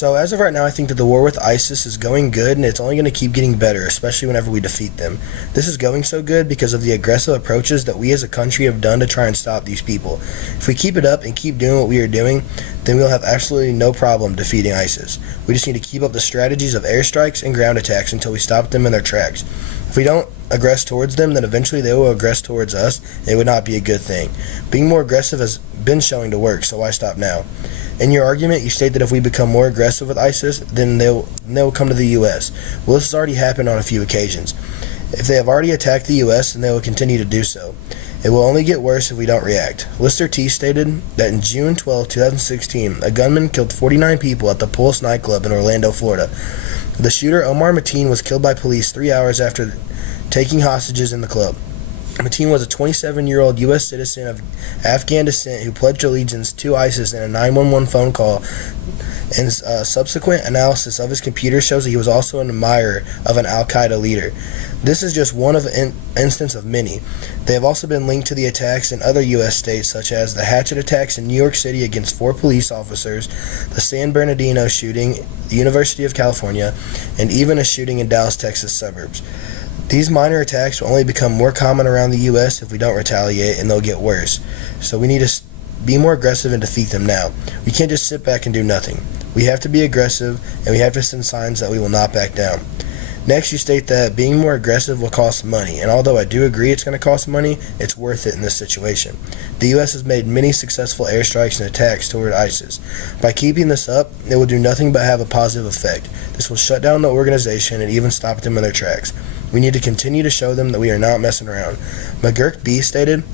So as of right now, I think that the war with ISIS is going good, and it's only going to keep getting better, especially whenever we defeat them. This is going so good because of the aggressive approaches that we as a country have done to try and stop these people. If we keep it up and keep doing what we are doing, then we'll have absolutely no problem defeating ISIS. We just need to keep up the strategies of airstrikes and ground attacks until we stop them in their tracks. If we don't aggress towards them, then eventually they will aggress towards us, and it would not be a good thing. Being more aggressive has been showing to work, so why stop now? In your argument, you state that if we become more aggressive with ISIS, then they'll come to the U.S. Well, this has already happened on a few occasions. If they have already attacked the U.S., then they will continue to do so. It will only get worse if we don't react. Lister T stated that in June 12, 2016, a gunman killed 49 people at the Pulse nightclub in Orlando, Florida. The shooter, Omar Mateen, was killed by police 3 hours after taking hostages in the club. Mateen was a 27-year-old U.S. citizen of Afghan descent who pledged allegiance to ISIS in a 911 phone call, and subsequent analysis of his computer shows that he was also an admirer of an al-Qaeda leader. This is just one of instance of many. They have also been linked to the attacks in other U.S. states, such as the hatchet attacks in New York City against 4 police officers, the San Bernardino shooting, the University of California, and even a shooting in Dallas, Texas suburbs. These minor attacks will only become more common around the U.S. if we don't retaliate, and they'll get worse. So we need to be more aggressive and defeat them now. We can't just sit back and do nothing. We have to be aggressive, and we have to send signs that we will not back down. Next, you state that being more aggressive will cost money, and although I do agree it's going to cost money, it's worth it in this situation. The U.S. has made many successful airstrikes and attacks toward ISIS. By keeping this up, it will do nothing but have a positive effect. This will shut down the organization and even stop them in their tracks. We need to continue to show them that we are not messing around. McGurk B stated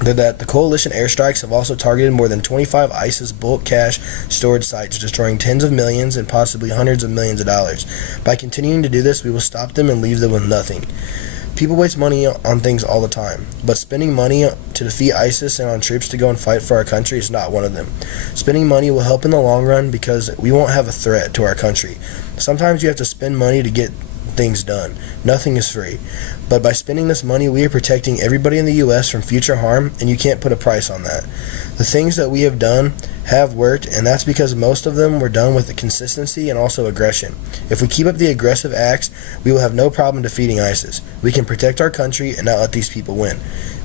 that the coalition airstrikes have also targeted more than 25 ISIS bulk cash storage sites, destroying tens of millions and possibly hundreds of millions of dollars. By continuing to do this, we will stop them and leave them with nothing. People waste money on things all the time, but spending money to defeat ISIS and on troops to go and fight for our country is not one of them. Spending money will help in the long run because we won't have a threat to our country. Sometimes you have to spend money to get things done. Nothing is free. But by spending this money, we are protecting everybody in the U.S. from future harm, and you can't put a price on that. The things that we have done have worked, and that's because most of them were done with consistency and also aggression. If we keep up the aggressive acts, we will have no problem defeating ISIS. We can protect our country and not let these people win.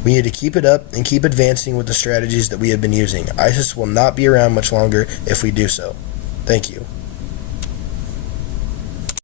We need to keep it up and keep advancing with the strategies that we have been using. ISIS will not be around much longer if we do so. Thank you.